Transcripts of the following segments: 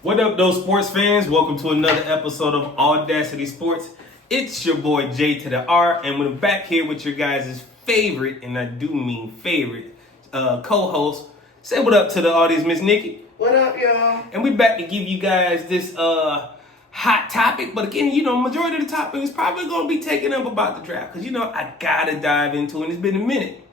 What up, those sports fans? Welcome to another episode of AwwDacity Sports. It's your boy J2DaR, and we're back here with your guys' favorite, and I do mean favorite, co-host. Say what up to the audience, Miss Nikki. What up, y'all? And we're back to give you guys this hot topic, but again, majority of the topic is probably going to be taken up about the draft, because I gotta dive into it. It's been a minute.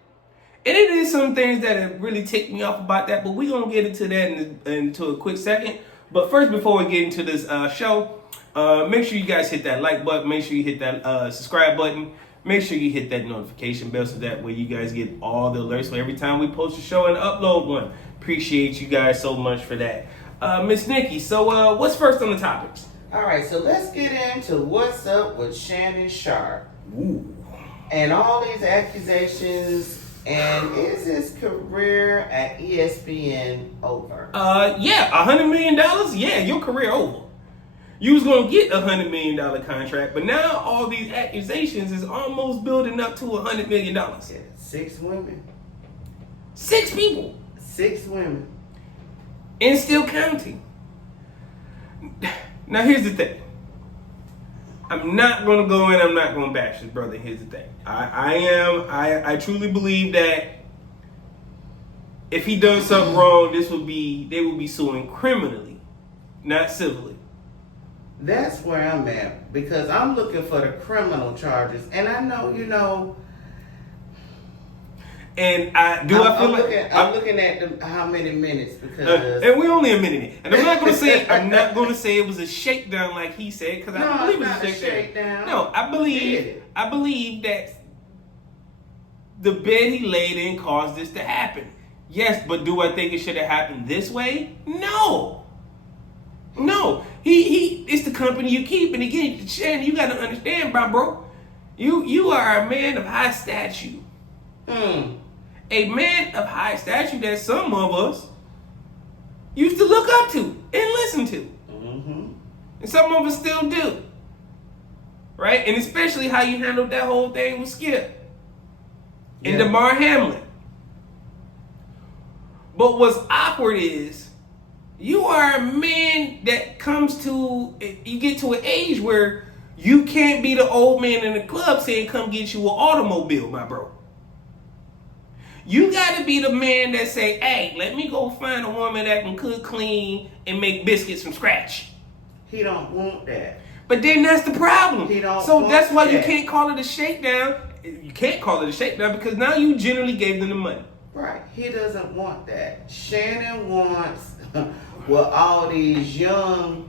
And it is some things that have really ticked me off about that, but we're going to get into that into a quick second. But first, before we get into this show, make sure you guys hit that like button. Make sure you hit that subscribe button. Make sure you hit that notification bell so that way you guys get all the alerts for every time we post a show and upload one. Appreciate you guys so much for that. Miss Nikki, so what's first on the topics? All right, so let's get into what's up with Shannon Sharpe. Ooh. And all these accusations. And is his career at ESPN over? Yeah, $100 million. Yeah, your career over. You was gonna get $100 million contract, but now all these accusations is almost building up to $100 million. Yeah, 6 women. 6 people. 6 women. And still counting. Now here's the thing. I'm not gonna go in. I'm not gonna bash this brother. Here's the thing. I truly believe that if he done something wrong, they would be suing criminally, not civilly. That's where I'm at, because I'm looking for the criminal charges, and I know. And I'm looking at how many minutes, because and we only a minute in. And I'm not gonna say it was a shakedown like he said, because I believe it was a shakedown. No, I believe that the bed he laid in caused this to happen. Yes, but do I think it should have happened this way? No. He it's the company you keep, and again, Shannon, you gotta understand, bro. You are a man of high stature. A man of high stature that some of us used to look up to and listen to. Mm-hmm. And some of us still do. Right? And especially how you handled that whole thing with Skip and DeMar Hamlin. But what's awkward is you are a man that you get to an age where you can't be the old man in the club saying, come get you an automobile, my bro. You got to be the man that say, hey, let me go find a woman that can cook, clean, and make biscuits from scratch. He don't want that. But then that's the problem. He don't so want that's why that. You can't call it a shakedown. You can't call it a shakedown because now you generally gave them the money. Right. He doesn't want that. Shannon wants what all these young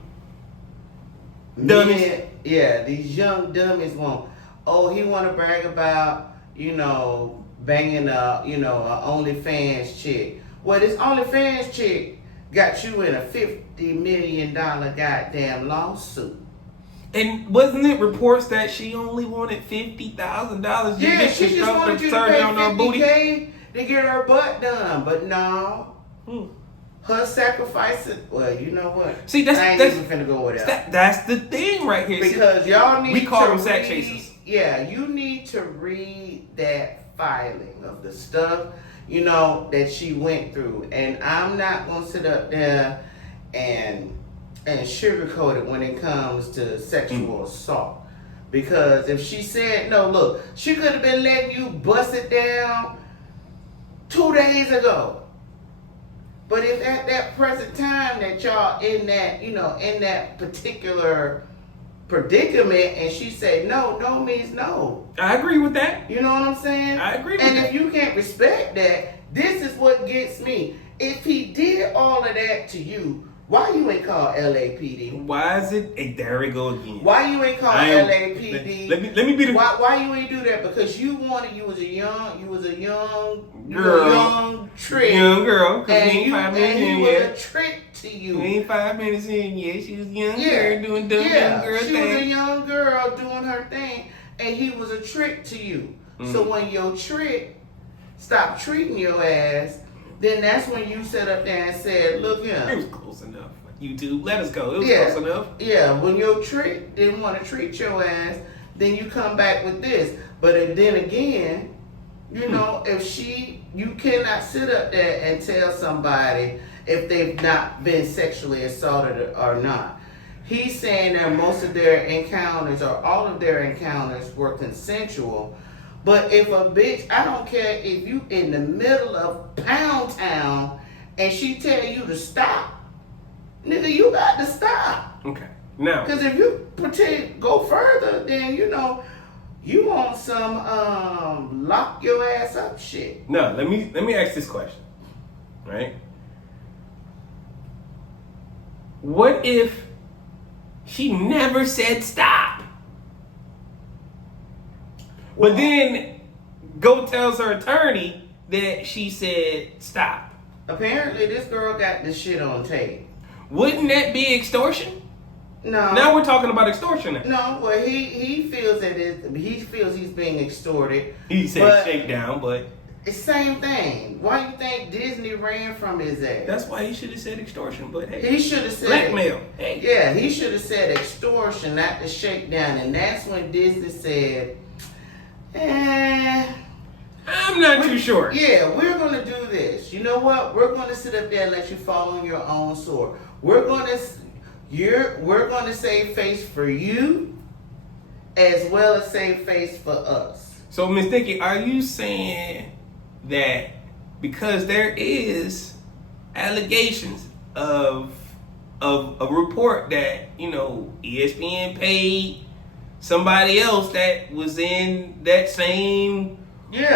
dummies. Men, these young dummies want. Oh, he want to brag about, banging a OnlyFans chick. Well, this OnlyFans chick got you in a $50 million goddamn lawsuit. And wasn't it reports that she only wanted $50,000? Yeah, she just wanted you to pay $50K to get her butt done. But no, her sacrificing. Well, you know what? See, I ain't even finna go with that. That's the thing right here. Because y'all need we call them to sack read, chasers. Yeah, you need to read that filing of the stuff, that she went through. And I'm not going to sit up there and sugarcoat it when it comes to sexual assault. Because if she said, no, look, she could have been letting you bust it down 2 days ago. But if at that present time that y'all in that particular predicament, and she said no means no. I agree with that. You know what I'm saying? I agree with that. And if you can't respect that, this is what gets me. If he did all of that to you, why you ain't call LAPD? Why is it? Hey, there we go again. Why you ain't call LAPD? Let me be the. Why you ain't do that? Because you was a young girl, young trick, young girl. And he was a trick to you. We ain't 5 minutes in yet. She was a young girl doing dumb young girl thing. She was a young girl doing her thing, and he was a trick to you. So when your trick stopped treating your ass, then that's when you sat up there and said, look here. It was close enough. YouTube, let us go. It was close enough. Yeah, when your trick didn't want to treat your ass, then you come back with this. But then again, if you cannot sit up there and tell somebody if they've not been sexually assaulted or not. He's saying that most of their encounters or all of their encounters were consensual. But if a bitch, I don't care if you in the middle of Pound Town and she tell you to stop, nigga, you got to stop. Okay. Now, because if you go further, then you want some lock your ass up shit. No, let me ask this question, right? What if she never said stop, but then go tells her attorney that she said stop? Apparently, this girl got this shit on tape. Wouldn't that be extortion? No. Now we're talking about extortion. No, well, he feels that he feels he's being extorted. He said shakedown, but it's the same thing. Why you think Disney ran from his ass? That's why he should have said extortion, but hey. He should have said blackmail. Hey. Yeah, he should have said extortion, not the shakedown. And that's when Disney said, I'm not too sure. Yeah, we're going to do this. You know what? We're going to sit up there and let you fall on your own sword. We're going to save face for you as well as save face for us. So, Ms. Nikki, are you saying that because there is allegations of a report that, ESPN paid somebody else that was in that same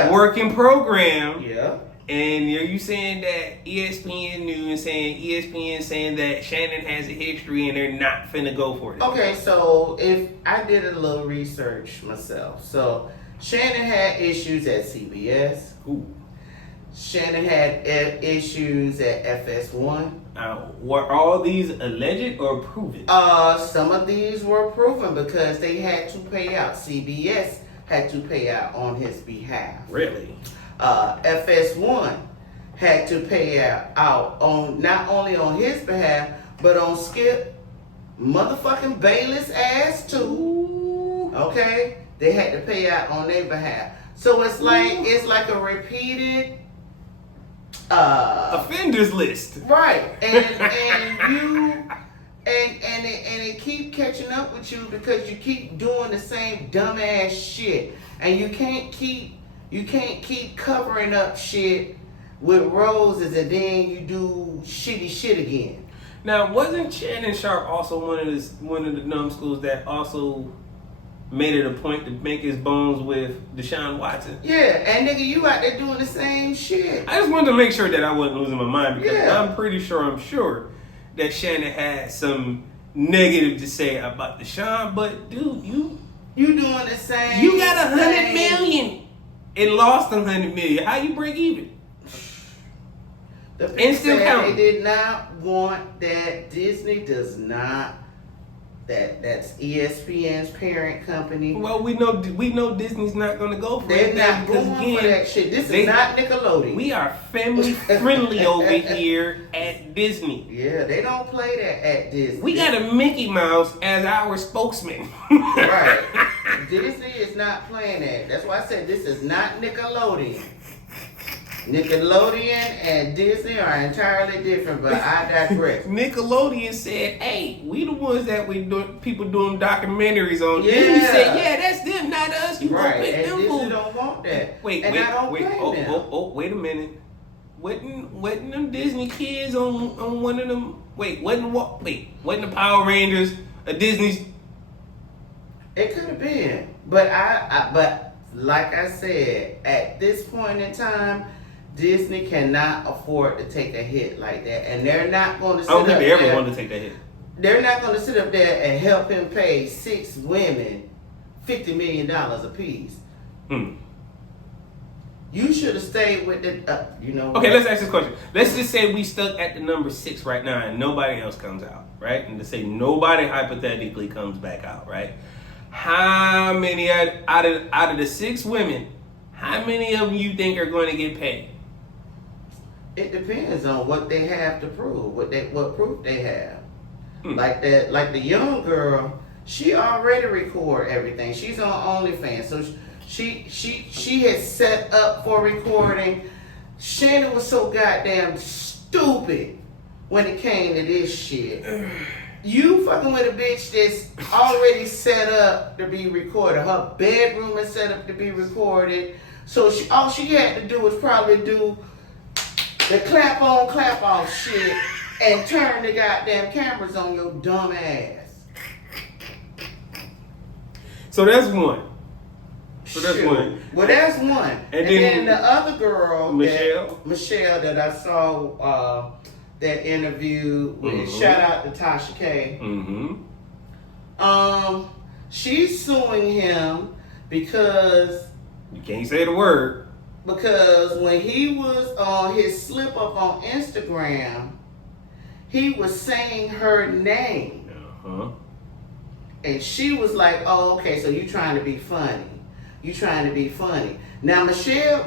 working program? Yeah. And are you saying that ESPN knew and ESPN saying that Shannon has a history and they're not finna go for it? Okay, so if I did a little research myself. So Shannon had issues at CBS. Ooh. Shannon had issues at FS1. Were all these alleged or proven? Some of these were proven because they had to pay out. CBS had to pay out on his behalf. Really? FS1 had to pay out on not only on his behalf, but on Skip motherfucking Bayless ass too. Ooh. Okay? They had to pay out on their behalf. So it's like a repeated offenders list. Right. And it keep catching up with you because you keep doing the same dumbass shit. And you can't keep covering up shit with roses and then you do shitty shit again. Now, wasn't Shannon Sharp also one of the numbskulls that also made it a point to make his bones with Deshaun Watson? Yeah, and nigga, you out there doing the same shit. I just wanted to make sure that I wasn't losing my mind because I'm sure that Shannon had some negative to say about Deshaun, but dude, you doing the same. You got $100 million and lost $100 million. How you break even? The people Instant said count. they did not want that. Disney does not. That's ESPN's parent company. Well, we know Disney's not going to go for They're it. not going for that shit. This is not Nickelodeon. We are family friendly over here at Disney. Yeah, they don't play that at Disney. We got a Mickey Mouse as our spokesman. Right. Disney is not playing that. That's why I said this is not Nickelodeon. Nickelodeon and Disney are entirely different, but I digress. Nickelodeon said, "Hey, we the ones that people doing documentaries on." Yeah. Disney said, "Yeah, that's them, not us. You right. gonna pick And them Disney fools." don't want that. I don't blame them. Wait a minute. Wasn't them Disney kids on one of them? Wasn't the Power Rangers a Disney's? It could have been, but like I said, at this point in time, Disney cannot afford to take a hit like that, and they're not going to. I don't think they ever wanted to take that hit. They're not going to sit up there and help him pay 6 women $50 million apiece. You should have stayed with the, Okay, let's ask this question. Let's just say we stuck at the number 6 right now, and nobody else comes out, right? And to say nobody hypothetically comes back out, right? How many out of the 6 women? How many of them you think are going to get paid? It depends on what they have to prove, what proof they have. Like the young girl, she already record everything. She's on OnlyFans, so she had set up for recording. Shannon was so goddamn stupid when it came to this shit. You fucking with a bitch that's already set up to be recorded. Her bedroom is set up to be recorded. So all she had to do was probably do the clap on, clap off shit and turn the goddamn cameras on your dumb ass. So that's one. Well, that's one. And then the other girl, Michelle that I saw that interview with, shout out to Tasha K. She's suing him because you can't say the word. Because when he was on his slip up on Instagram, he was saying her name. And she was like, oh, okay, so you trying to be funny. You trying to be funny. Now, Michelle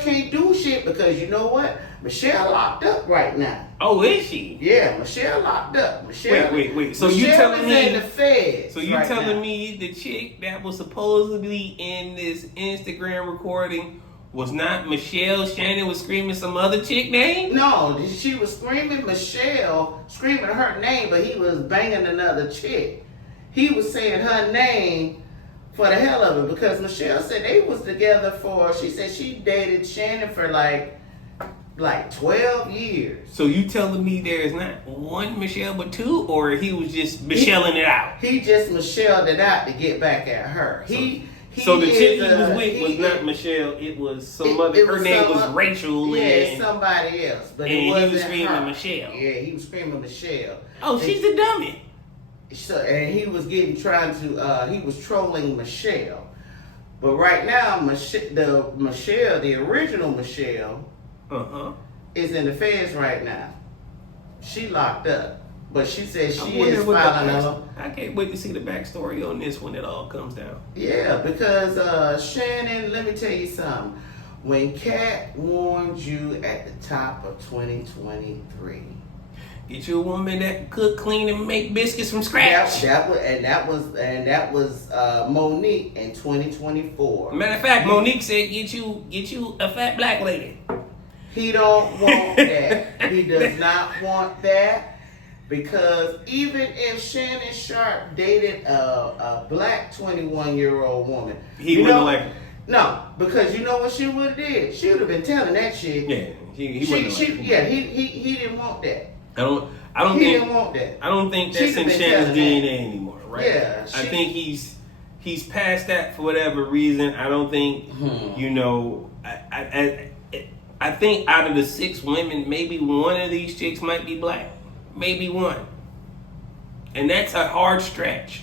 can't do shit because you know what? Michelle locked up right now. Oh, is she? Yeah, Michelle locked up. Wait. So Michelle you telling me in the feds? So you telling me the chick that was supposedly in this Instagram recording was not Michelle? Shannon was screaming some other chick name? No, she was screaming Michelle, screaming her name, but he was banging another chick. He was saying her name for the hell of it because Michelle said they was together she said she dated Shannon for like 12 years. So you telling me there's not one Michelle but two, or he was just Michelleing it out? He just Michelle'd it out to get back at her. So the chick he was with was not Michelle, it was some other, her name was Rachel. Yeah, somebody else. But and it wasn't he was screaming her. Michelle. Yeah, he was screaming Michelle. Oh, she's a dummy. So, and he was he was trolling Michelle. But right now, the original Michelle, is in the feds right now. She locked up. But she said she is filing a... I can't wait to see the backstory on this when it all comes down. Yeah, because Shannon, let me tell you something. When Kat warned you at the top of 2023... Get you a woman that can cook, clean, and make biscuits from scratch. That was Monique in 2024. Matter of fact, Monique said, "Get you a fat black lady." He don't want that. He does not want that because even if Shannon Sharp dated a black 21-year-old woman, he wouldn't like it. No, because you know what she would have did? She would have been telling that shit. Yeah, he wouldn't like it. Yeah, he didn't want that. I don't he think didn't want that. I don't think that's in Shannon's DNA anymore, right? Yeah. I think he's past that for whatever reason. I don't think I think out of the 6 women, maybe one of these chicks might be black. Maybe one. And that's a hard stretch.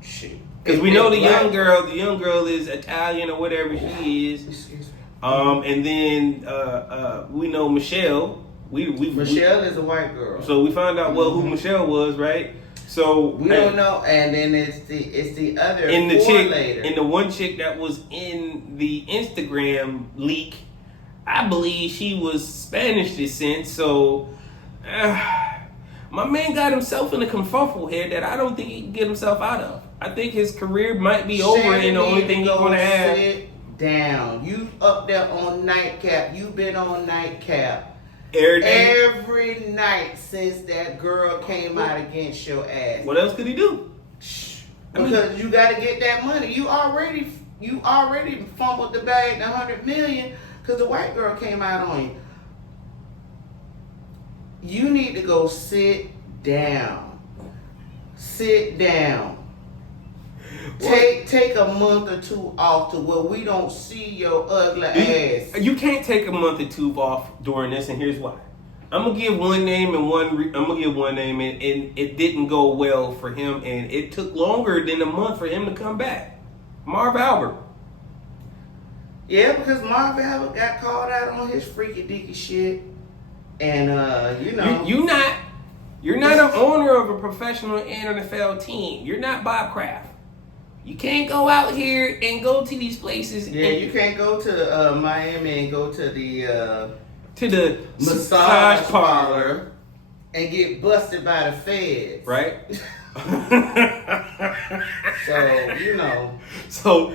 Shit. Because we know the young girl is Italian or whatever she is. And then we know Michelle. Michelle is a white girl. So we found out who Michelle was, right? So we don't know, and then it's the other and the chick later. And the one chick that was in the Instagram leak, I believe she was Spanish descent. So my man got himself in a kerfuffle here that I don't think he can get himself out of. I think his career might be over, and the only thing he's gonna have. Sit down. You up there on Nightcap? You been on Nightcap every night since that girl came out against your ass. What else could he do? Because you got to get that money. You already fumbled the bag, $100 million, because the white girl came out on you. You need to go sit down. Sit down. Take a month or 2 off to where we don't see your ugly ass. You can't take a month or 2 off during this, and here's why. I'm gonna give one name and it didn't go well for him, and it took longer than a month for him to come back. Marv Albert. Yeah, because Marv Albert got called out on his freaky deaky shit, and you're not an owner of a professional NFL team. You're not Bob Kraft. You can't go out here and go to these places. Yeah, you can't go to Miami and go to the massage parlor and get busted by the feds. Right? So, So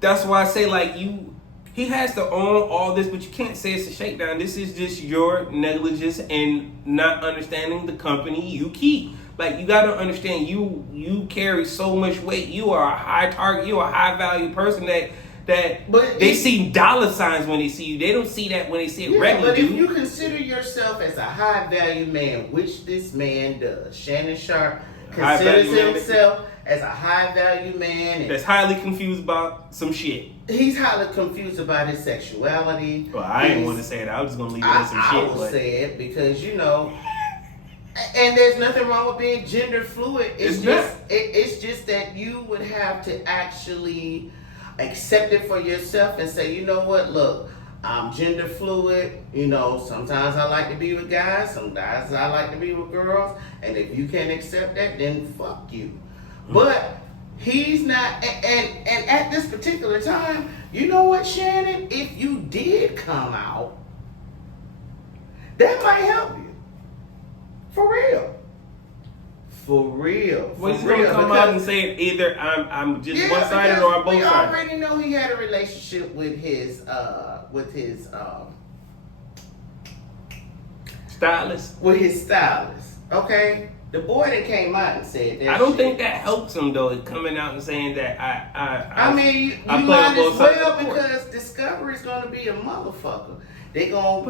that's why I say, like, you He has to own all this, but you can't say it's a shakedown. This is just your negligence and not understanding the company you keep. Like, you got to understand, you carry so much weight. You are a high target. You are a high value person that they see dollar signs when they see you. They don't see that when they see a regular dude. But if you consider yourself as a high value man, which this man does, Shannon Sharp considers himself as a high value man. That's highly confused about some shit. He's highly confused about his sexuality. Well, I didn't want to say it. I was just going to leave it as some shit. I will say it because, you know, and there's nothing wrong with being gender fluid. It's just that you would have to actually accept it for yourself and say, you know what, look, I'm gender fluid. You know, sometimes I like to be with guys, sometimes I like to be with girls. And if you can't accept that, then fuck you. But he's not, and at this particular time, you know what, Shannon? If you did come out, that might help you. For real. For real. Well, he's gonna come out and say either I'm just one-sided or I'm both-sided. We already know he had a relationship with his stylist. With his stylist. Okay? The boy that came out and said that. I don't think that helps him though, coming out and saying that I mean, you might as well, because Discovery's gonna be a motherfucker. They gon'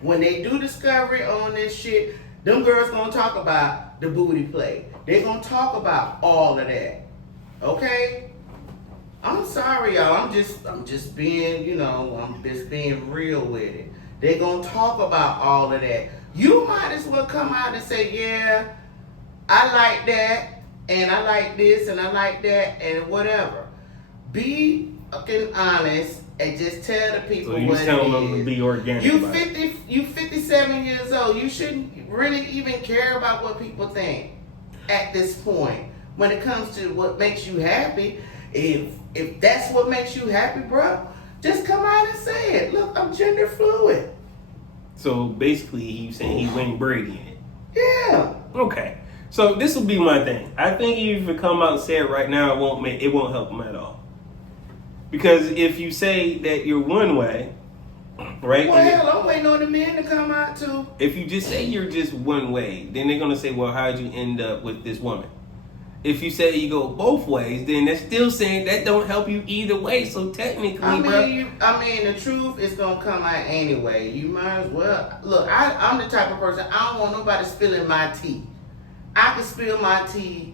when they do Discovery on this shit, them girls gonna talk about the booty play. They gonna talk about all of that. Okay? I'm sorry, y'all. I'm just being, you know, I'm just being real with it. They gonna talk about all of that. You might as well come out and say, yeah, I like that, and I like this, and I like that, and whatever. Be fucking honest and just tell the people what it is. So you telling them to be organic. You 57 years old. You shouldn't really even care about what people think at this point. When it comes to what makes you happy, if that's what makes you happy, bro, just come out and say it. Look, I'm gender fluid. So basically, he's saying he Wayne Brady in it. Yeah. Okay. So this will be my thing. I think if you come out and say it right now, it won't help him at all. Because if you say that you're one way, right? Well, hell, I'm waiting on the men to come out too. If you just say you're just one way, then they're gonna say, well, how'd you end up with this woman? If you say you go both ways, then they're still saying that don't help you either way. So technically, the truth is gonna come out anyway. You might as well look. I'm the type of person, I don't want nobody spilling my tea. I can spill my tea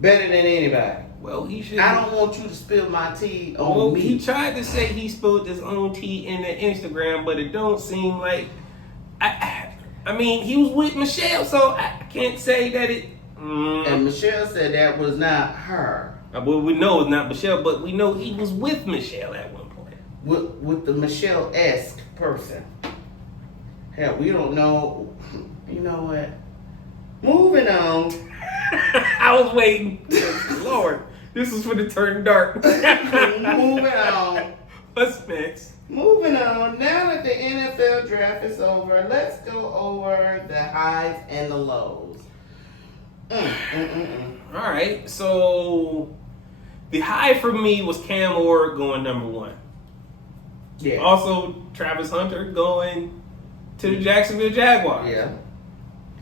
better than anybody. Well, he should. I don't want you to spill my tea on me. He tried to say he spilled his own tea in the Instagram, but it don't seem like. I mean, he was with Michelle, so I can't say that it. And Michelle said that was not her. Well, we know it's not Michelle, but we know he was with Michelle at one point. With the Michelle-esque person. Hell, we don't know. You know what? Moving on. I was waiting. Lord, this is for the turn dark. Moving on. What's next? Moving on. Now that the NFL draft is over, let's go over the highs and the lows. All right. So the high for me was Cam Ward going number 1. Yeah. Also, Travis Hunter going to the Jacksonville Jaguars. Yeah.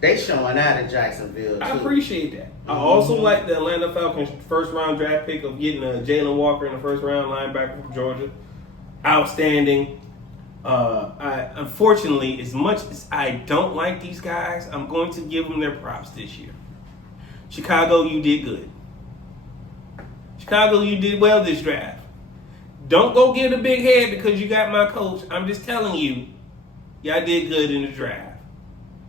They showing out at Jacksonville, too. I appreciate that. I also like the Atlanta Falcons' first-round draft pick of getting a Jalen Walker in the first-round linebacker from Georgia. Outstanding. Unfortunately, as much as I don't like these guys, I'm going to give them their props this year. Chicago, you did good. Chicago, you did well this draft. Don't go get a big head because you got my coach. I'm just telling you, y'all did good in the draft.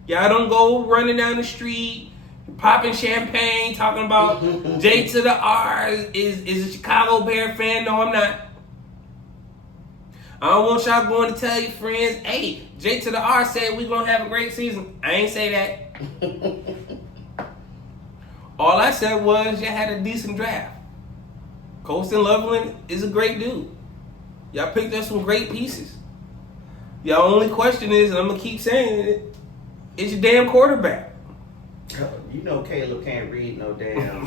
Y'all don't go running down the street, popping champagne, talking about J2DaR is a Chicago Bear fan. No, I'm not. I don't want y'all going to tell your friends, hey, J2DaR said we're going to have a great season. I ain't say that. All I said was y'all had a decent draft. Colston Loveland is a great dude. Y'all picked up some great pieces. Y'all only question is, and I'm going to keep saying it, is your damn quarterback. You know Caleb can't read no damn.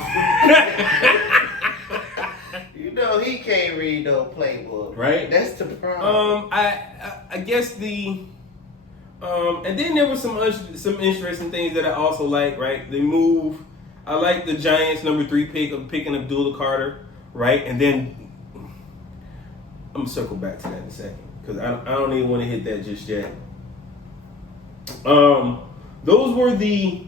You know he can't read no playbook. Right. That's the problem. I guess the and then there were some interesting things that I also like. Right. They move. I like the Giants #3 pick of picking Abdullah Carter. Right. And then I'm gonna circle back to that in a second because I don't even want to hit that just yet. Those were the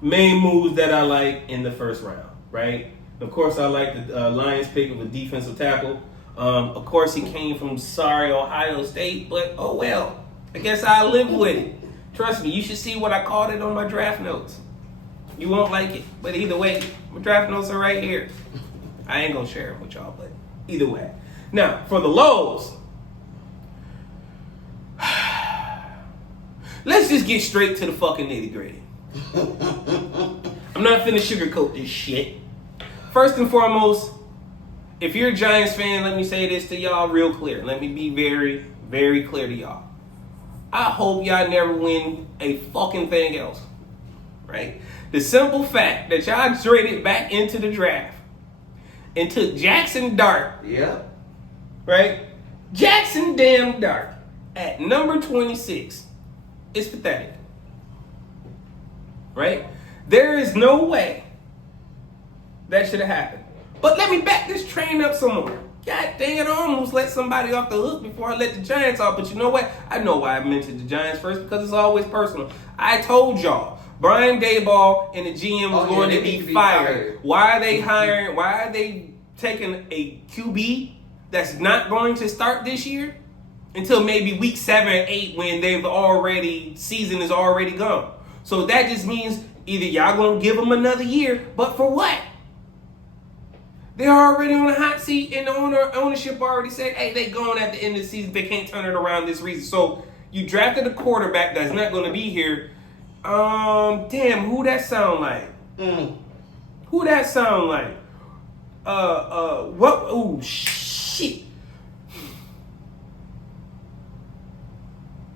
main moves that I like in the first round, right? Of course, I like the Lions pick of a defensive tackle. Of course, he came from sorry Ohio State, but oh well. I guess I'll live with it. Trust me, you should see what I called it on my draft notes. You won't like it, but either way, my draft notes are right here. I ain't gonna share them with y'all, but either way. Now, for the lows, let's just get straight to the fucking nitty gritty. I'm not finna sugarcoat this shit. First and foremost, if you're a Giants fan, let me say this to y'all real clear. Let me be very, very clear to y'all. I hope y'all never win a fucking thing else. Right? The simple fact that y'all traded back into the draft and took Jackson Dart. Yep. Right? Jackson damn Dart at number 26 is pathetic. Right? There is no way that should have happened. But let me back this train up some more. God dang it, I almost let somebody off the hook before I let the Giants off. But you know what? I know why I mentioned the Giants first because it's always personal. I told y'all, Brian Daboll and the GM was going to be fired. Why are they hiring? Why are they taking a QB that's not going to start this year until maybe week 7 or 8 when season is already gone? So that just means either y'all gonna give them another year, but for what? They're already on the hot seat, and the ownership already said, hey, they going at the end of the season. They can't turn it around this reason. So you drafted a quarterback that's not going to be here. Damn, who that sound like? Who that sound like? What? Oh, shit.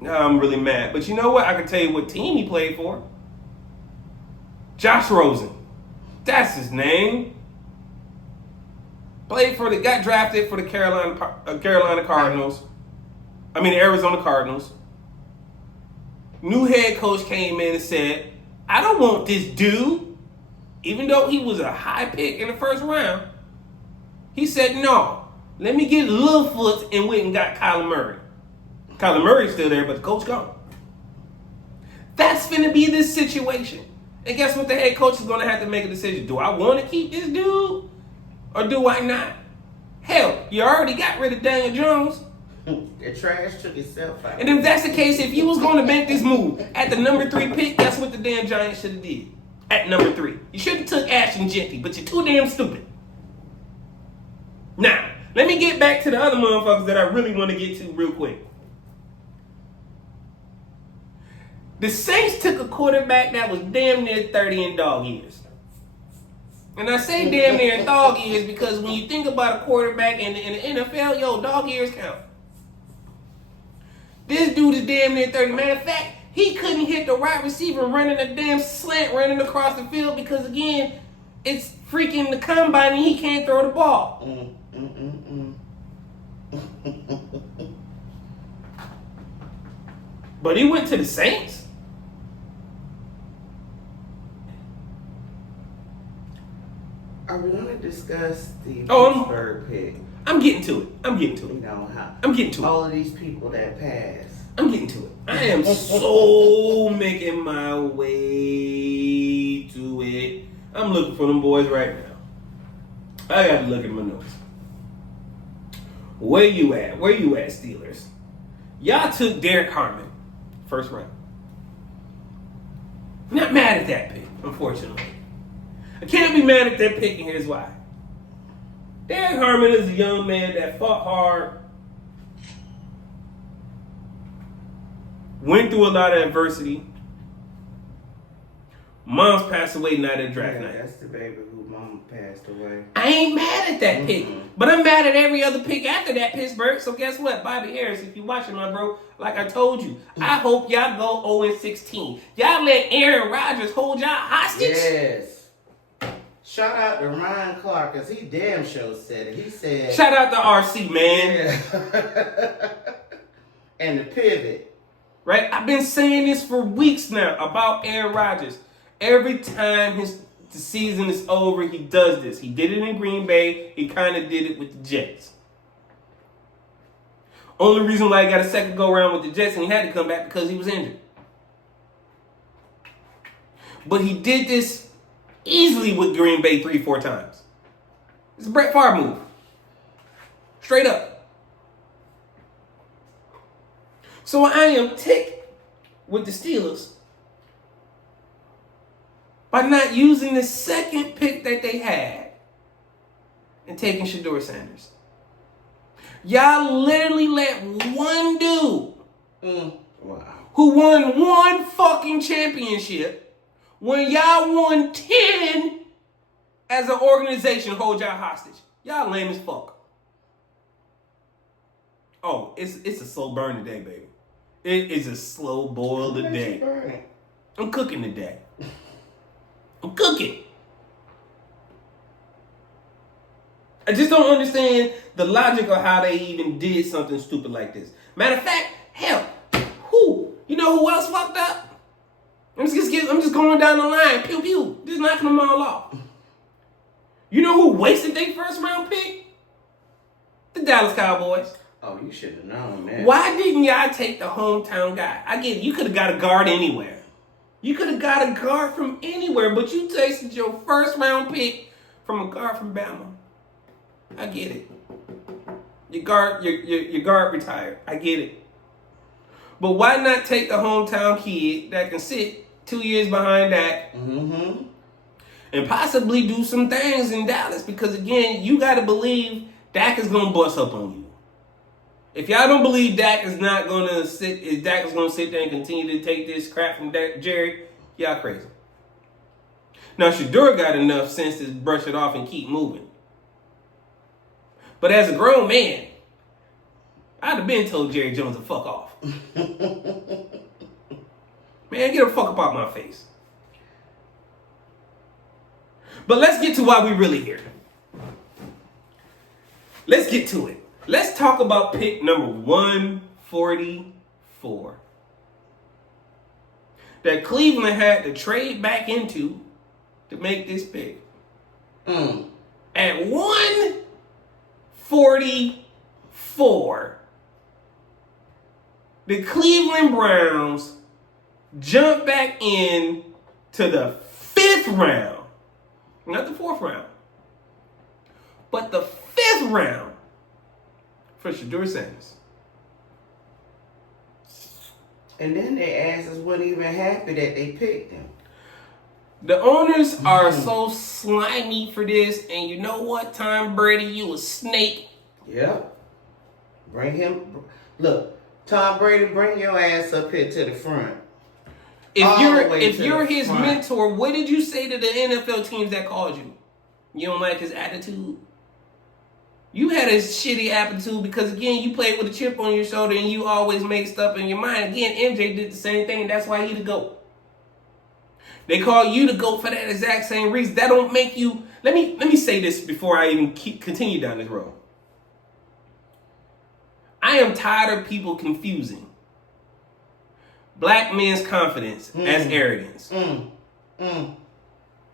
Now I'm really mad. But you know what? I can tell you what team he played for. Josh Rosen. That's his name. Got drafted for the Arizona Cardinals. New head coach came in and said, I don't want this dude. Even though he was a high pick in the first round, he said, no, let me get Littlefoot and went and got Kyler Murray. Kyler Murray's still there, but the coach gone. That's finna be this situation. And guess what? The head coach is going to have to make a decision. Do I want to keep this dude or do I not? Hell, you already got rid of Daniel Jones. The trash took itself out. And if that's the case, if you was going to make this move at the #3 pick, that's what the damn Giants should have did. At #3. You should have took Ashton Jeanty, but you're too damn stupid. Now, let me get back to the other motherfuckers that I really want to get to real quick. The Saints took a quarterback that was damn near 30 in dog years. And I say damn near in dog years because when you think about a quarterback in the NFL, dog years count. This dude is damn near 30. Matter of fact, he couldn't hit the right receiver running a damn slant running across the field because, again, it's freaking the combine and he can't throw the ball. But he went to the Saints. Are we going to discuss the Pittsburgh pick? I'm getting to it. I'm getting to it. All of these people that passed. I'm getting to it. I am so making my way to it. I'm looking for them boys right now. I got to look at my notes. Where you at, Steelers? Y'all took Derek Harmon, first round. Not mad at that pick, unfortunately. I can't be mad at that pick, and here's why. Derek Harmon is a young man that fought hard, went through a lot of adversity. Mom's passed away night of draft night. That's the baby who mom passed away. I ain't mad at that pick, but I'm mad at every other pick after that, Pittsburgh. So guess what? Bobby Harris, if you're watching, my bro, like I told you, I hope y'all go 0-16. Y'all let Aaron Rodgers hold y'all hostage? Yes. Shout out to Ryan Clark, because he damn sure said it. He said... Shout out to RC, man. Yeah. And the pivot. Right? I've been saying this for weeks now about Aaron Rodgers. Every time the season is over, he does this. He did it in Green Bay. He kind of did it with the Jets. Only reason why he got a second go around with the Jets and he had to come back because he was injured. But he did this easily with Green Bay 3-4 times. It's a Brett Favre move. Straight up. So I am ticked with the Steelers by not using the second pick that they had and taking Shedeur Sanders. Y'all literally let one dude who won one fucking championship when y'all won 10 as an organization hold y'all hostage. Y'all lame as fuck. Oh, it's a slow burn today, baby. It is a slow boil today. I'm cooking today. I'm cooking. I just don't understand the logic of how they even did something stupid like this. Matter of fact, hell, you know who else fucked up? I'm just going down the line, pew pew, just knocking them all off. You know who wasted their first round pick? The Dallas Cowboys. Oh, you should have known, man. Why didn't y'all take the hometown guy? I get it, you could have got a guard anywhere. You could have got a guard from anywhere, but you tasted your first round pick from a guard from Bama. I get it. Your guard retired. I get it. But why not take the hometown kid that can sit 2 years behind Dak and possibly do some things in Dallas? Because again, you got to believe Dak is going to bust up on you. If y'all don't believe Dak is not going to sit there and continue to take this crap from Jerry, y'all crazy. Now, Shedeur got enough sense to brush it off and keep moving. But as a grown man, I'd have been told Jerry Jones to fuck off. Man, get the fuck up out my face. But let's get to why we really here. Let's get to it. Let's talk about pick number 144. That Cleveland had to trade back into to make this pick. At 144, the Cleveland Browns jump back in to the 5th round. Not the 4th round, but the 5th round for Shedeur Sanders. And then their asses weren't even happy that they picked him. The owners are so slimy for this, and you know what, Tom Brady, you a snake. Yep. Bring him. Look, Tom Brady, bring your ass up here to the front. If you're his mentor, what did you say to the NFL teams that called you? You don't like his attitude? You had a shitty attitude because, again, you played with a chip on your shoulder and you always made stuff in your mind. Again, MJ did the same thing, and that's why he the GOAT. They call you the GOAT for that exact same reason. That don't make you... Let me say this before I even continue down this road. I am tired of people confusing black men's confidence as arrogance.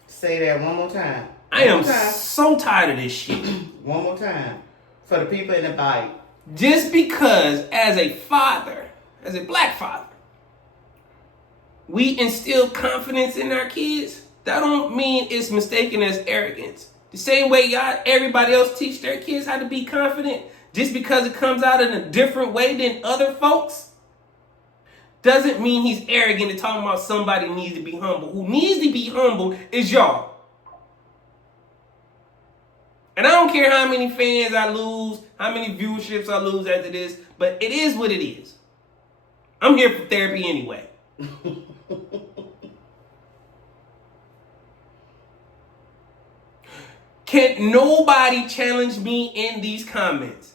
Say that one more time. I am so tired of this shit. One more time. For the people in the bite. Just because as a father, as a black father, we instill confidence in our kids, that don't mean it's mistaken as arrogance. The same way everybody else teach their kids how to be confident, just because it comes out in a different way than other folks, doesn't mean he's arrogant and talking about somebody needs to be humble. Who needs to be humble is y'all. And I don't care how many fans I lose, how many viewerships I lose after this, but it is what it is. I'm here for therapy anyway. Can nobody challenge me in these comments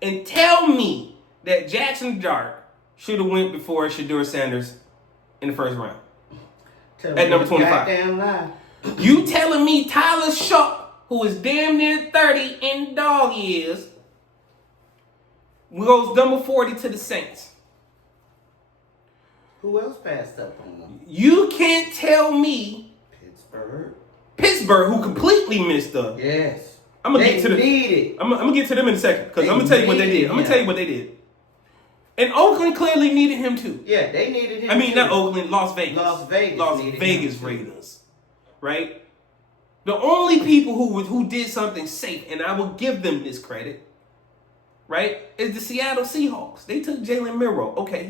and tell me that Jackson Dart should have went before Shedeur Sanders in the first round? At number 25. Goddamn lie. You telling me Tyler Sharp, who is damn near 30 in dog years, goes number 40 to the Saints? Who else passed up on them? You can't tell me Pittsburgh, who completely missed up. Yes. I'm gonna they get to need I'm gonna get to them in a second because I'm gonna tell you what they did. I'm gonna tell you what they did. And Oakland clearly needed him too. Yeah, they needed him. I mean, too. not Oakland, Las Vegas. Las Vegas Raiders, right? The only people who did something safe, and I will give them this credit, right, is the Seattle Seahawks. They took Jalen Milroe. Okay,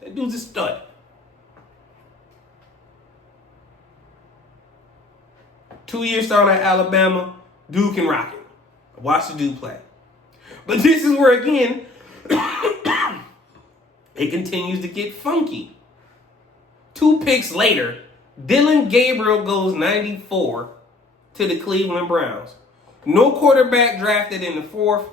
that dude's a stud. Two-year starter at Alabama, dude can rock it. Watch the dude play. But this is where, again, it continues to get funky. 2 picks later, Dylan Gabriel goes 94 to the Cleveland Browns. No quarterback drafted in the 4th.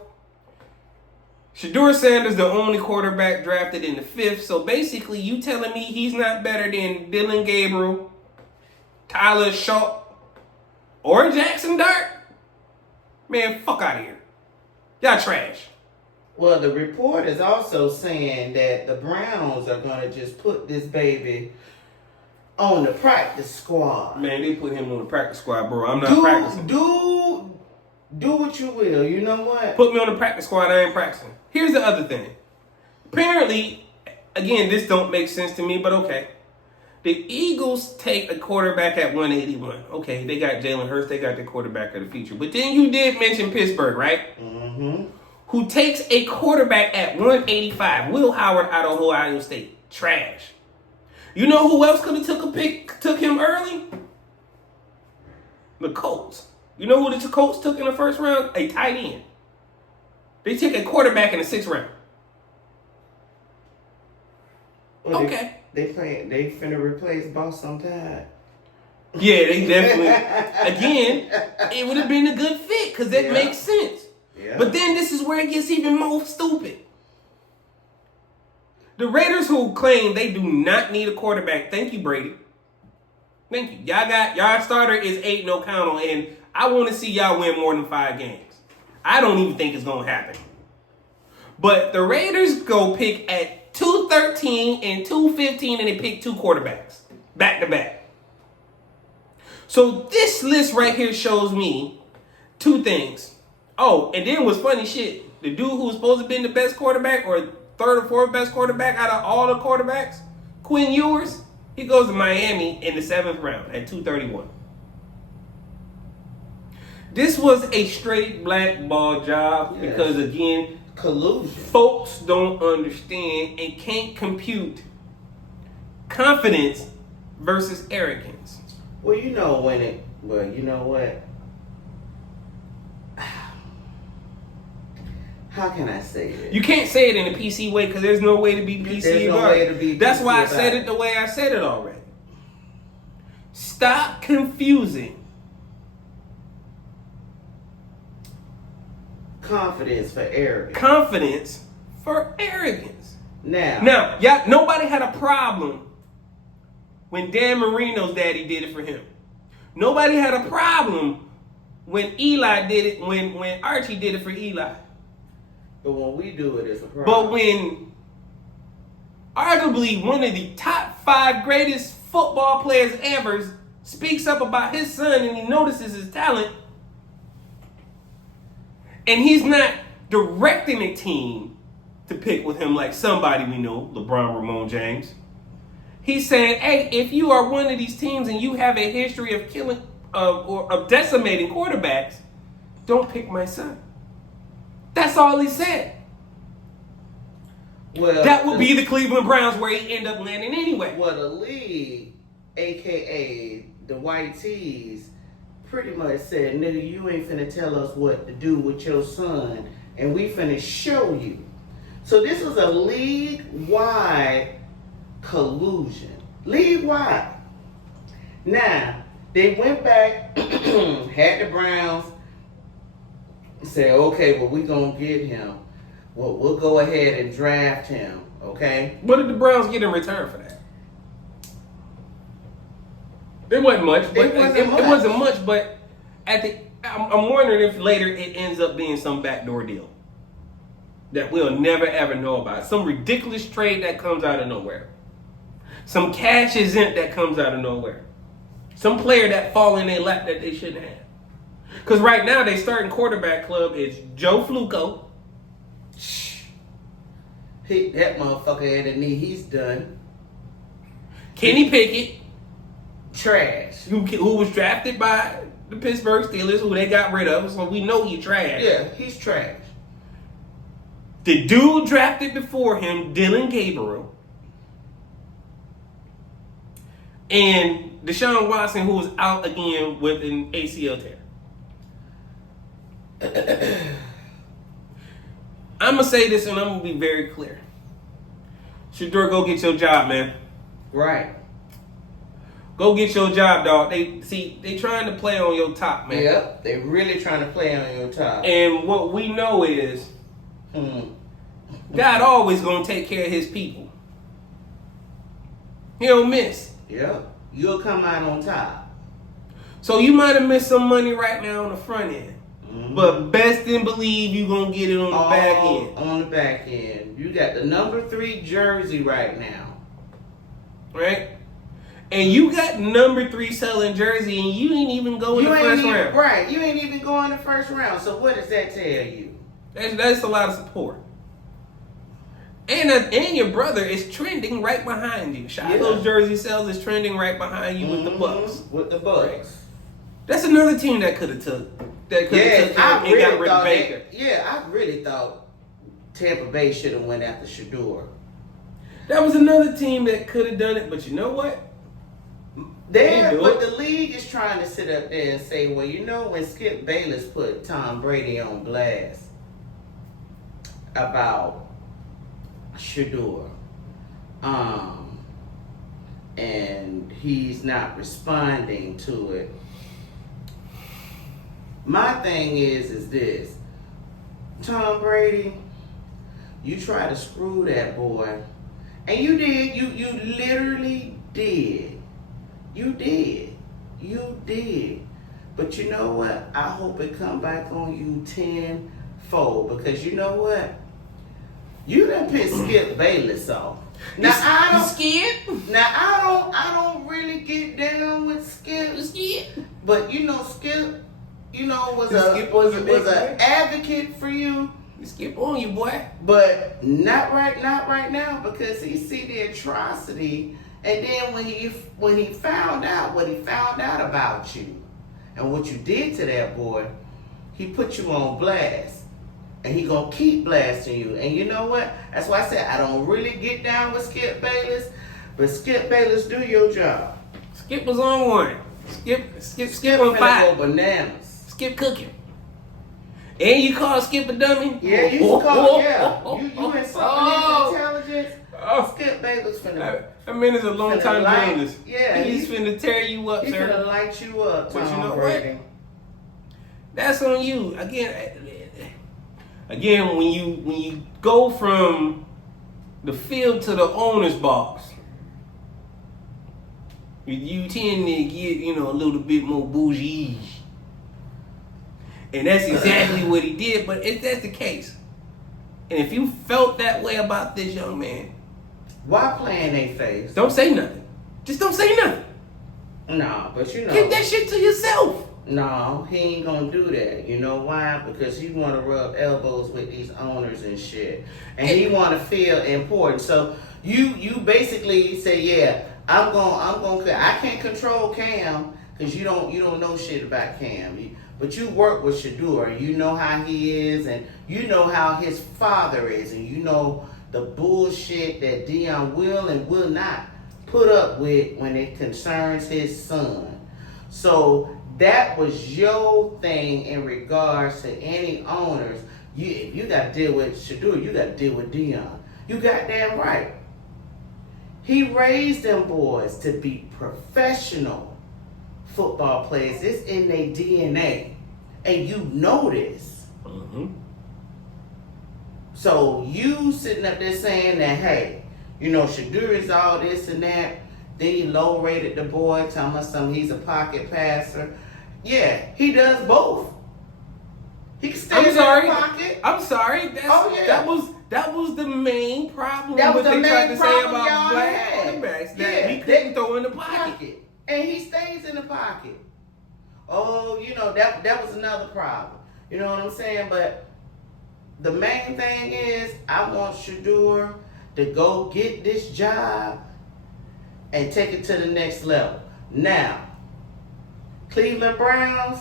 Shedeur Sanders, the only quarterback drafted in the 5th. So basically, you telling me he's not better than Dylan Gabriel, Tyler Sharp, or Jackson Dart? Man, fuck out of here. Y'all trash. Well, the report is also saying that the Browns are going to just put this baby on the practice squad. Man, they put him on the practice squad, bro. I'm not practicing. Do what you will. You know what? Put me on the practice squad. I ain't practicing. Here's the other thing. Apparently, again, this don't make sense to me, but okay. The Eagles take a quarterback at 181. Okay, they got Jalen Hurts. They got their quarterback of the future. But then you did mention Pittsburgh, right? Mm-hmm. Who takes a quarterback at 185? Will Howard out of Ohio State. Trash. You know who else could have took him early? The Colts. You know who the Colts took in the 1st round? A tight end. They took a quarterback in the 6th round. Well, okay. They finna replace Boss sometime. Yeah, they definitely. Again, it would have been a good fit because that makes sense. Yeah. But then this is where it gets even more stupid. The Raiders who claim they do not need a quarterback. Thank you, Brady. Thank you. Y'all starter is 8 no count on, and I want to see y'all win more than 5 games. I don't even think it's gonna happen. But the Raiders go pick at 213 and 215, and they pick 2 quarterbacks back to back. So this list right here shows me 2 things. Oh, and then what's funny shit, the dude who was supposed to be the best quarterback or 3rd or 4th best quarterback out of all the quarterbacks, Quinn Ewers, he goes to Miami in the 7th round at 231. This was a straight blackball job because, again, collusion. Folks don't understand and can't compute confidence versus arrogance. Well, you know you know what? How can I say it? You can't say it in a PC way because there's no way to be PC There's no about way it. to be That's PC why I about said it. it the way I said it already. Stop confusing confidence for arrogance. Confidence for arrogance. Now, yeah, nobody had a problem when Dan Marino's daddy did it for him. Nobody had a problem when Eli did it, when Archie did it for Eli. But when we do it, it's a problem. But when arguably one of the top 5 greatest football players ever speaks up about his son and he notices his talent, and he's not directing a team to pick with him like somebody we know, LeBron Ramon James. He's saying, hey, if you are one of these teams and you have a history of killing or of decimating quarterbacks, don't pick my son. That's all he said. Well, that would be the Cleveland Browns where he end up landing anyway. Well, the league, a.k.a. the White Tees, pretty much said, nigga, you ain't finna tell us what to do with your son, and we finna show you. So this was a league-wide collusion. League-wide. Now, they went back, had the Browns, said, okay, well, we gonna get him. Well, we'll go ahead and draft him, okay? What did the Browns get in return for that? It wasn't much, but It wasn't much. But I'm wondering if later it ends up being some backdoor deal that we'll never ever know about. Some ridiculous trade that comes out of nowhere. Some cash exempt that comes out of nowhere. Some player that fall in their lap that they shouldn't have. Because right now, their starting quarterback club is Joe Flacco. Hit that motherfucker at the knee. He's done. Kenny Pickett. Trash. Who was drafted by the Pittsburgh Steelers, who they got rid of, so we know he's trash. Yeah, he's trash. The dude drafted before him, Dylan Gabriel. And Deshaun Watson, who was out again with an ACL tear. I'm going to say this and I'm going to be very clear. Shedeur, go get your job, man. Right. Go get your job, dog. They trying to play on your top, man. Yep, they really trying to play on your top. And what we know is God always going to take care of his people. He don't miss. Yep, you'll come out on top. So you might have missed some money right now on the front end. But best and believe you gonna get it on the back end. On the back end. You got the number 3 jersey right now. Right? And you got number 3 selling jersey and you ain't even go in the first round. Right. You ain't even go in the first round. So what does that tell you? That's a lot of support. And your brother is trending right behind you. Shiloh's jersey sales is trending right behind you with the Bucks. With the Bucks. Right. That's another team that could have took. That could have took him and got rid of Baker. I really thought Tampa Bay should have went after Shedeur. That was another team that could have done it, but you know what? But the league is trying to sit up there and say, well, you know, when Skip Bayless put Tom Brady on blast about Shedeur, and he's not responding to it. My thing is this. Tom Brady, you try to screw that boy. And you did. You literally did. You did. You did. But you know what? I hope it come back on you tenfold. Because you know what? You done pissed Skip Bayless off. Now I don't really get down with Skip. But you know Skip, was an advocate for you. Skip on you, boy. But not right now, because he see the atrocity, and then when he found out what he found out about you and what you did to that boy, he put you on blast, and he gonna keep blasting you. And you know what? That's why I said I don't really get down with Skip Bayless, but Skip Bayless, do your job. Skip was on one. Skip on 5. Go bananas. Skip cooking. And you call Skip a dummy? Yeah, you call you insulting his intelligence. Skip Bayless finna. I mean, it's a long time doing this. Yeah, he's finna tear you up, he's sir. He's finna light you up, but Tom you know Brady. what? That's on you. Again, when you go from the field to the owner's box, you tend to get, a little bit more bougie. And that's exactly what he did. But if that's the case, and if you felt that way about this young man, why play in their face? Don't say nothing. Just don't say nothing. No, but keep that shit to yourself. No, he ain't gonna do that. You know why? Because he want to rub elbows with these owners and shit, and he want to feel important. So you basically say, yeah, I'm gonna. I can't control Cam because you don't know shit about Cam. But you work with Shedeur. You know how he is, and you know how his father is, and you know the bullshit that Dion will and will not put up with when it concerns his son. So that was your thing in regards to any owners. You got to deal with Shedeur. You got to deal with Dion. You goddamn right. He raised them boys to be professional football players. It's in their DNA. And you know this. Mm-hmm. So you sitting up there saying that, hey, Shedeur is all this and that. They low rated the boy, telling us something he's a pocket passer. Yeah, he does both. He can stay in the pocket. I'm sorry. That was the main problem. That was what the they tried main to say problem about y'all black had. quarterbacks that he couldn't throw in the pocket. And he stays in the pocket. Oh, you know, that was another problem. You know what I'm saying? But the main thing is I want Shedeur to go get this job and take it to the next level. Now, Cleveland Browns,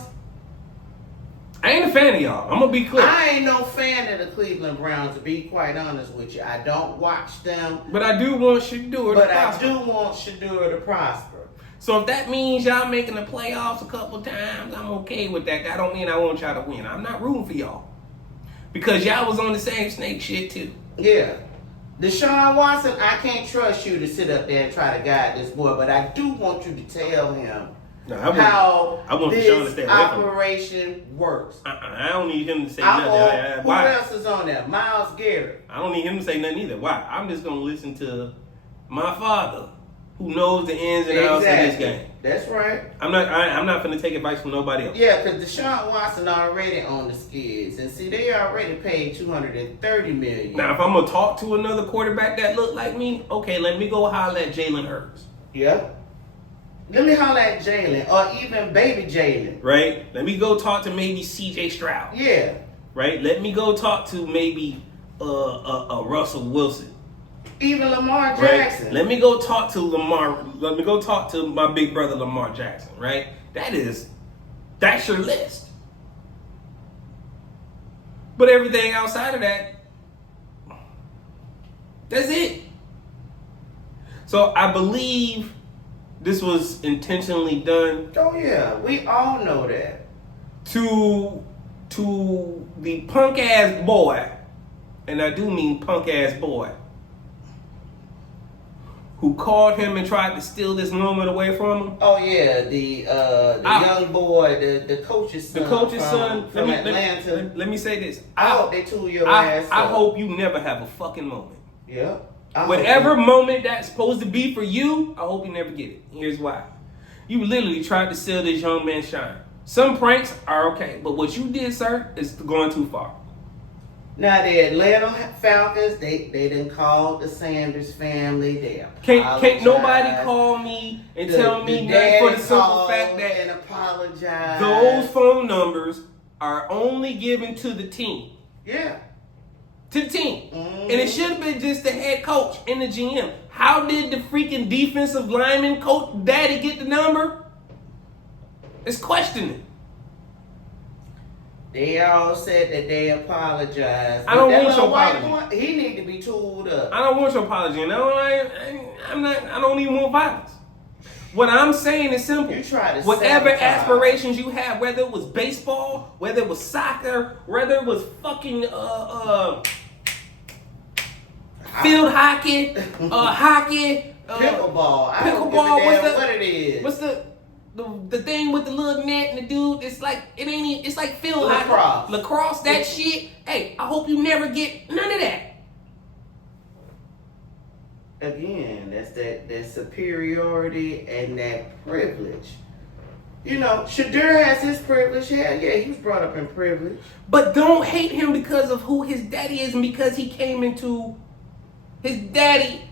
I ain't a fan of y'all. I'm gonna be clear. I ain't no fan of the Cleveland Browns, to be quite honest with you. I don't watch them. But I do want Shedeur to prosper. I do want Shedeur to prosper. So if that means y'all making the playoffs a couple times, I'm okay with that. That don't mean I want y'all to win. I'm not rooting for y'all. Because y'all was on the same snake shit too. Yeah. Deshaun Watson, I can't trust you to sit up there and try to guide this boy, but I do want you to tell him how this operation works. I don't need him to say nothing. Who else is on there? Myles Garrett. I don't need him to say nothing either. Why? I'm just going to listen to my father, who knows the ins and outs of this game. That's right. I'm not going to take advice from nobody else. Yeah, because Deshaun Watson already on the skids, and see, they already paid $230 million. Now, if I'm gonna talk to another quarterback that look like me, okay, let me go holler at Jalen Hurts. Yeah. Let me holler at Jalen, or even baby Jalen. Right. Let me go talk to maybe C.J. Stroud. Yeah. Right. Let me go talk to maybe Russell Wilson. Even Lamar Jackson. Right? Let me go talk to Lamar. Let me go talk to my big brother Lamar Jackson. Right? That's your list. But everything outside of that, that's it. So I believe this was intentionally done. Oh yeah, we all know that. To the punk ass boy, and I do mean punk ass boy, who called him and tried to steal this moment away from him. Oh yeah, the young boy, the coach's son. The coach's son from Atlanta. Let me say this. I hope they tool your ass up. I hope you never have a fucking moment. Yeah. Whatever moment that's supposed to be for you, I hope you never get it. Here's why. You literally tried to steal this young man's shine. Some pranks are okay, but what you did, sir, is going too far. Now the Atlanta Falcons, they didn't call the Sanders family. They can't nobody call me and tell me that for the simple fact that and apologize. Those phone numbers are only given to the team. Yeah. To the team. Mm-hmm. And it should have been just the head coach and the GM. How did the freaking defensive lineman coach daddy get the number? It's questioning. They all said that they apologized. I don't want your apology. He need to be tooled up. I don't want your apology. No, I'm not. I don't even want violence. What I'm saying is simple. You try to whatever aspirations you have, whether it was baseball, whether it was soccer, whether it was fucking field hockey, hockey, pickleball. Pickleball. What it is? What's the thing with the little net and the dude? It's like it's like field hockey, lacrosse. That shit. Hey, I hope you never get none of that. Again, that's that superiority and that privilege. You know, Shedeur has his privilege. Hell yeah, he was brought up in privilege. But don't hate him because of who his daddy is and because he came into his daddy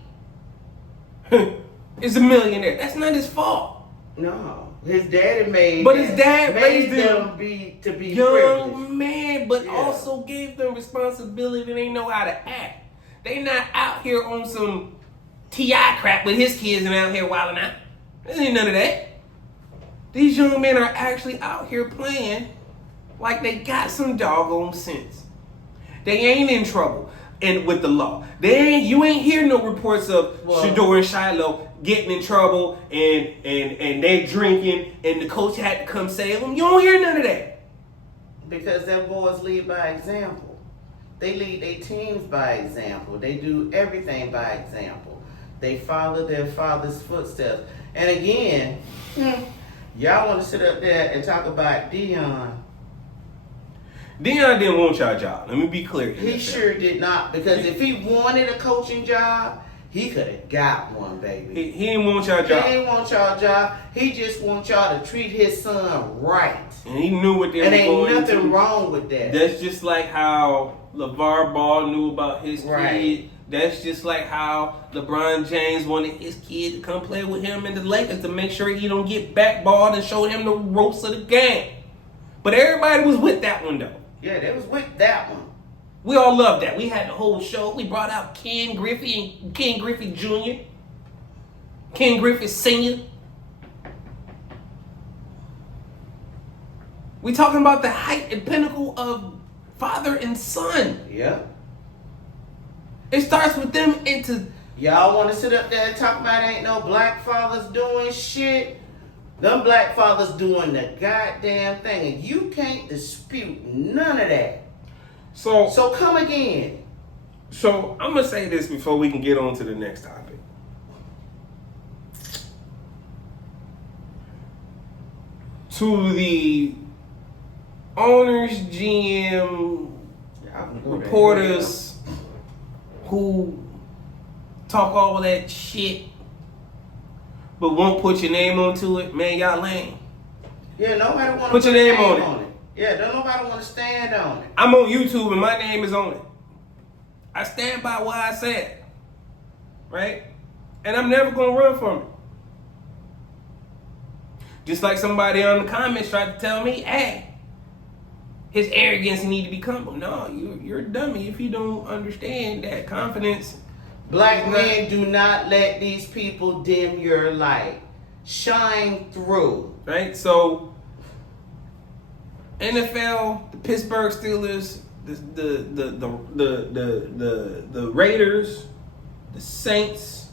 is a millionaire. That's not his fault. No, his daddy made. But his dad raised them to be young privileged. Man, but also gave them responsibility. They know how to act. They not out here on some T.I. crap with his kids and out here wilding out. There ain't none of that. These young men are actually out here playing like they got some doggone sense. They ain't in trouble with the law. You ain't hear no reports of Shedeur and Shiloh getting in trouble and they drinking and the coach had to come save them. You don't hear none of that. Because them boys lead by example. They lead their teams by example. They do everything by example. They follow their father's footsteps. And again, y'all want to sit up there and talk about Deion. Deion didn't want y'all job. Let me be clear. He sure did not. Because if he wanted a coaching job, He could have got one, baby. He didn't want y'all job. He didn't want y'all job. He just wants y'all to treat his son right. And he knew what they were and going ain't nothing into. wrong with that. That's just like how LeVar Ball knew about his Right. kid. That's just like how LeBron James wanted his kid to come play with him in the Lakers to make sure he don't get backballed and show him the ropes of the game. But everybody was with that one though. Yeah, they was with that one. We all loved that. We had the whole show. We brought out Ken Griffey and Ken Griffey Jr., Ken Griffey Sr. We talking about the height and pinnacle of father and son. Yeah. It starts with them into... Y'all want to sit up there and talk about ain't no black fathers doing shit? Them black fathers doing the goddamn thing, and you can't dispute none of that. So come again. So I'm gonna say this before we can get on to the next topic. To the owners, GM, reporters who talk all that shit but won't put your name onto it, man, y'all lame. Yeah, nobody want to put your name on it. Yeah, don't nobody want to stand on it. I'm on YouTube and my name is on it. I stand by what I said, right? And I'm never gonna run from it. Just like somebody on the comments tried to tell me, hey, his arrogance need to be humble. No, you're a dummy if you don't understand that confidence. Black men, do not let these people dim your light. Shine through. Right? So, NFL, the Pittsburgh Steelers, the Raiders, the Saints.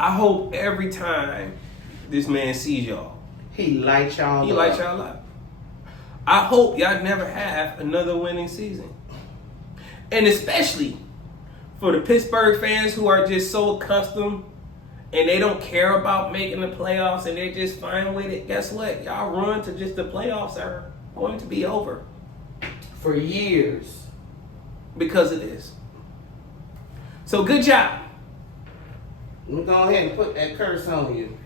I hope every time this man sees y'all, he lights y'all up. He lights y'all up. I hope y'all never have another winning season. And especially for the Pittsburgh fans who are just so accustomed and they don't care about making the playoffs and they're just fine with it. Guess what? Y'all run to just the playoffs are going to be over. For years. Because of this. So good job. Let me go ahead and put that curse on you.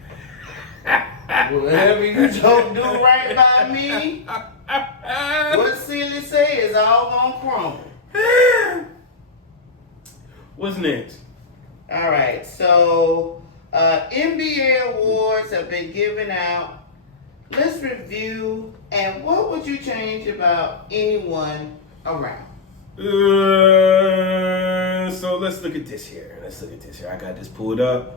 Whatever you don't do right by me, what silly say is all gonna crumble. What's next? All right, so NBA awards have been given out. Let's review, and what would you change about anyone around? So let's look at this here. I got this pulled up.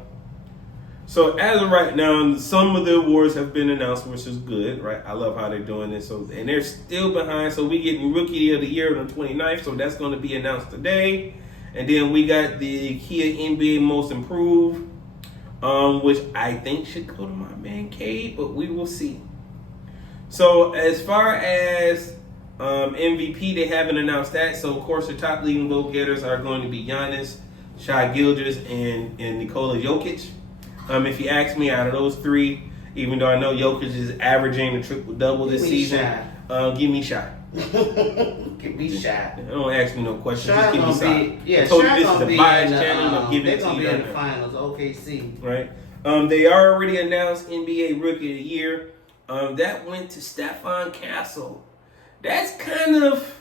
So as of right now, some of the awards have been announced, which is good, right? I love how they're doing this. So, and they're still behind. So we getting Rookie of the Year on the 29th. So that's going to be announced today. And then we got the Kia NBA Most Improved, which I think should go to my man Cade, but we will see. So as far as MVP, they haven't announced that. So of course the top leading vote getters are going to be Giannis, Shai Gilgeous, and Nikola Jokic. If you ask me, out of those three, even though I know Jokic is averaging a triple-double this season, give me Shai. Give me Shai. Don't ask me no questions. Shai just give me Shai. Yeah, I told Shai you this is a biased channel. I'm giving they're it to gonna you be in right the now. finals. OKC. Right. They already announced NBA Rookie of the Year. That went to Stephon Castle. That's kind of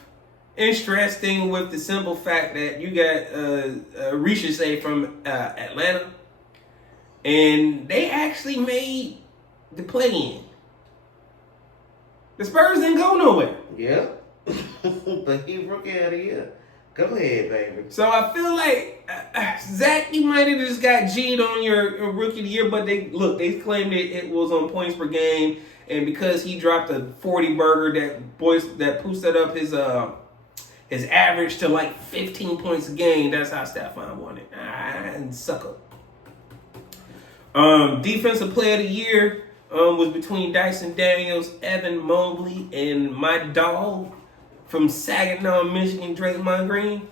interesting with the simple fact that you got Ricochet from Atlanta. And they actually made the play-in. The Spurs didn't go nowhere. Yeah. But he Rookie of the Year. Go ahead, baby. So I feel like, Zach, you might have just got G'd on your Rookie of the Year, but they claimed it was on points per game. And because he dropped a 40 burger, that boosted up his average to like 15 points a game. That's how Stephon won it. And sucker. Defensive Player of the Year was between Dyson Daniels, Evan Mobley, and my dog from Saginaw, Michigan, Draymond Green.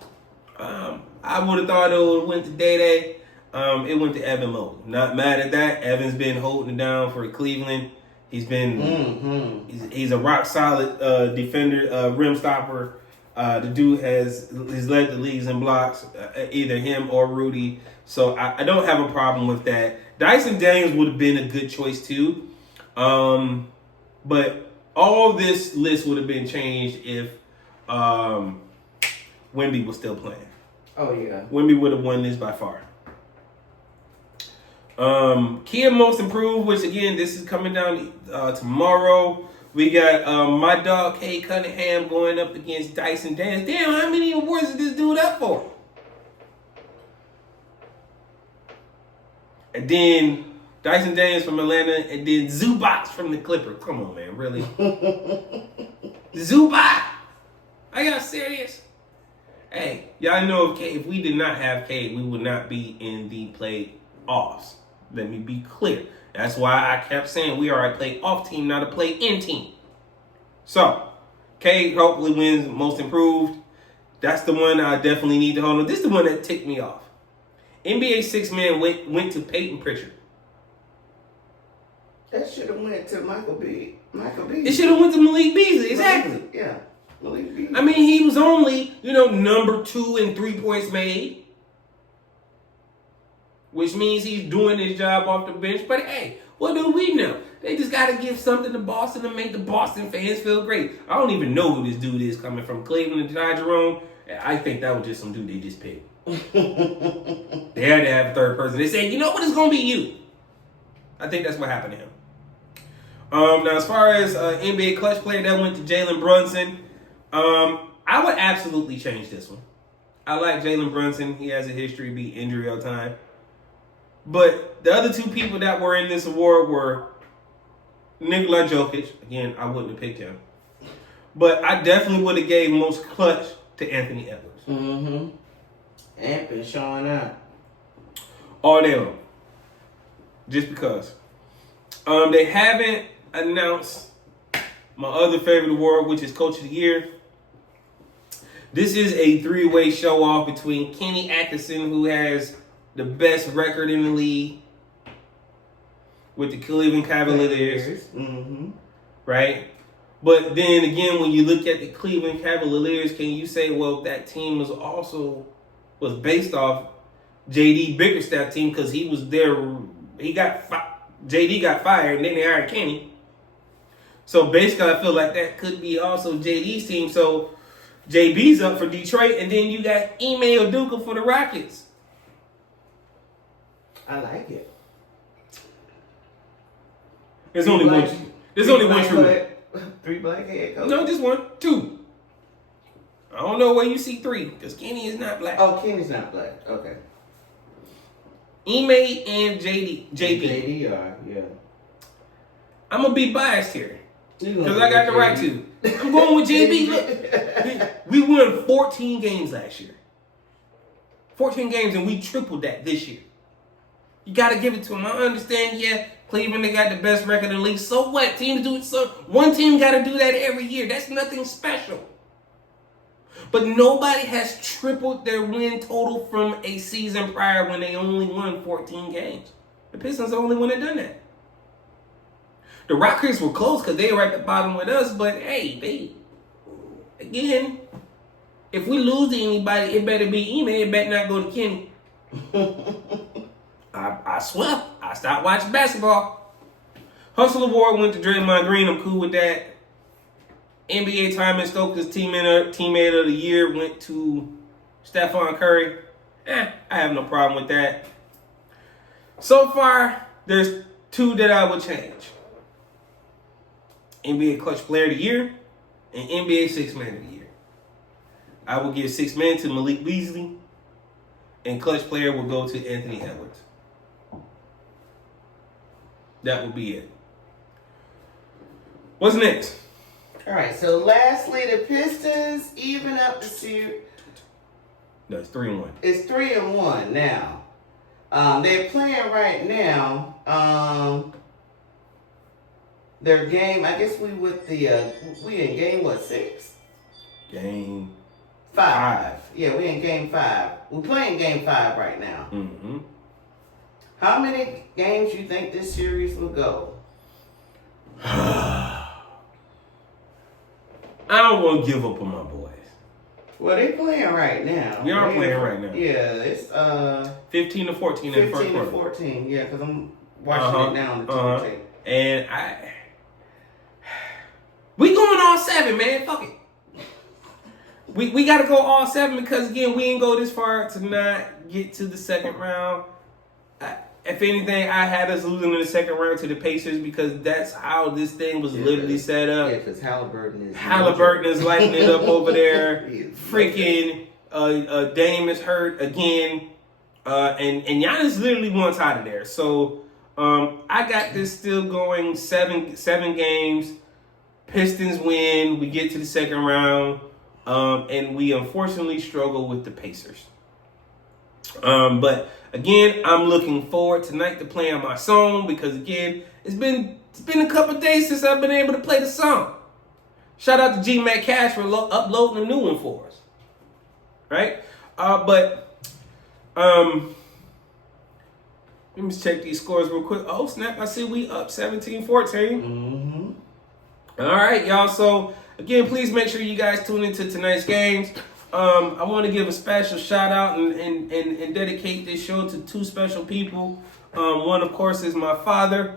I would have thought it would have went to Day. It went to Evan Mobley. Not mad at that. Evan's been holding it down for Cleveland. He's been he's a rock solid defender, rim stopper. The dude has led the leagues in blocks, either him or Rudy. So I don't have a problem with that. Dyson Daniels would have been a good choice too. But all this list would have been changed if Wemby was still playing. Oh, yeah. Wemby would have won this by far. Key and most improved, which again, this is coming down tomorrow. We got my dog Kay Cunningham going up against Dyson Daniels. Damn, how many awards is this dude up for? And then Dyson Daniels from Atlanta, and then Zubac from the Clippers. Come on, man, really? Zubac? Are y'all serious? Hey, y'all know if we did not have K, we would not be in the playoffs. Let me be clear. That's why I kept saying we are a playoff team, not a play-in team. So, K hopefully wins most improved. That's the one I definitely need to hold on. This is the one that ticked me off. NBA six-man went to Peyton Pritchard. That should have went to Michael Beasley. It should have went to Malik Beasley, exactly. Yeah, Malik Beasley. I mean, he was only, number 2 in 3 points made. Which means he's doing his job off the bench. But hey, what do we know? They just got to give something to Boston to make the Boston fans feel great. I don't even know who this dude is coming from Cleveland to Ty Jerome. I think that was just some dude they just picked. They had to have a third person. They said, you know what, it's going to be you. I think that's what happened to him. Now, as far as NBA clutch player, that went to Jalen Brunson. I would absolutely change this one. I like Jalen Brunson. He has a history of being injury all the time. But the other two people that were in this award were Nikola Jokic. Again, I wouldn't have picked him. But I definitely would have gave most clutch to Anthony Edwards. Mm-hmm. And been showing up. All day long. Just because. They haven't announced my other favorite award, which is Coach of the Year. This is a 3-way show-off between Kenny Atkinson, who has the best record in the league with the Cleveland Cavaliers. Mm-hmm. Right? But then again, when you look at the Cleveland Cavaliers, can you say, well, that team was based off J.D. Bickerstaff team because he was there. J.D. got fired and then they hired Kenny. So basically, I feel like that could be also J.D.'s team. So J.B.'s up for Detroit, and then you got Ime Udoka for the Rockets. I like it. There's only one true. 3 black head coaches. No, just 1, 2. I don't know where you see 3 because Kenny is not black. Oh, Kenny's not black. Okay. Ime and JB. JD are, yeah. I'm gonna be biased here because I got the right to. I'm going with JB. Look, we won 14 games last year. 14 games, and we tripled that this year. You got to give it to him. I understand, yeah, Cleveland, they got the best record in the league. So what? Teams do it. So one team got to do that every year. That's nothing special. But nobody has tripled their win total from a season prior when they only won 14 games. The Pistons are the only one that done that. The Rockets were close because they were at the bottom with us. But hey, again, if we lose to anybody, it better be Ime. It better not go to Kenny. I swept. I stopped watching basketball. Hustle Award went to Draymond Green. I'm cool with that. NBA Time Stoker's teammate of the year went to Stephon Curry. I have no problem with that. So far, there's 2 that I would change. NBA Clutch Player of the Year and NBA Sixth Man of the Year. I will give Sixth Man to Malik Beasley, and Clutch Player will go to Anthony Edwards. That will be it. What's next? All right, so lastly, the Pistons even up the series. No, it's 3-1. It's 3-1 now. They're playing right now. Their game, I guess we in game what, 6? Game 5. Yeah, we in game 5. We're playing game 5 right now. Mm-hmm. How many games you think this series will go? I don't want to give up on my boys. Well, they playing right now. We are playing right now. Yeah, it's 15 to 14 in the first 15 to quarter. 14. Yeah, because I'm watching it now on the tape. And we going all 7, man. Fuck it. We got to go all 7 because, again, we ain't go this far to not get to the second round. If anything, I had us losing in the second round to the Pacers because that's how this thing was literally set up. Yeah, because Halliburton is lighting it up over there. Freaking Dame is hurt again. And Giannis literally wants out of there. So I got this still going 7 games. Pistons win. We get to the second round. And we unfortunately struggle with the Pacers. But again, I'm looking forward tonight to playing my song because again, it's been a couple days since I've been able to play the song. Shout out to G Mac Cash for uploading a new one for us. Right? But let me just check these scores real quick. Oh snap! I see we up 17-14. Mm-hmm. All right, y'all. So again, please make sure you guys tune into tonight's games. I want to give a special shout out and dedicate this show to 2 special people. One, of course, is my father.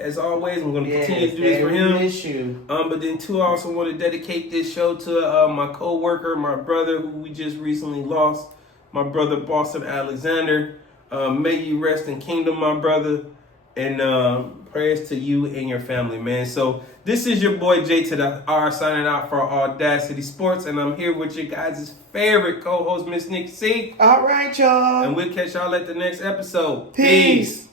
As always, I'm going to continue to do this for him. Miss you. But then 2, I also want to dedicate this show to my co-worker, my brother, who we just recently lost, my brother Boston Alexander. May you rest in kingdom, my brother. And prayers to you and your family, man. So this is your boy J2DaR signing out for AwwDacity Sports, and I'm here with your guys' favorite co-host, Miss NikkiC. All right, y'all. And we'll catch y'all at the next episode. Peace.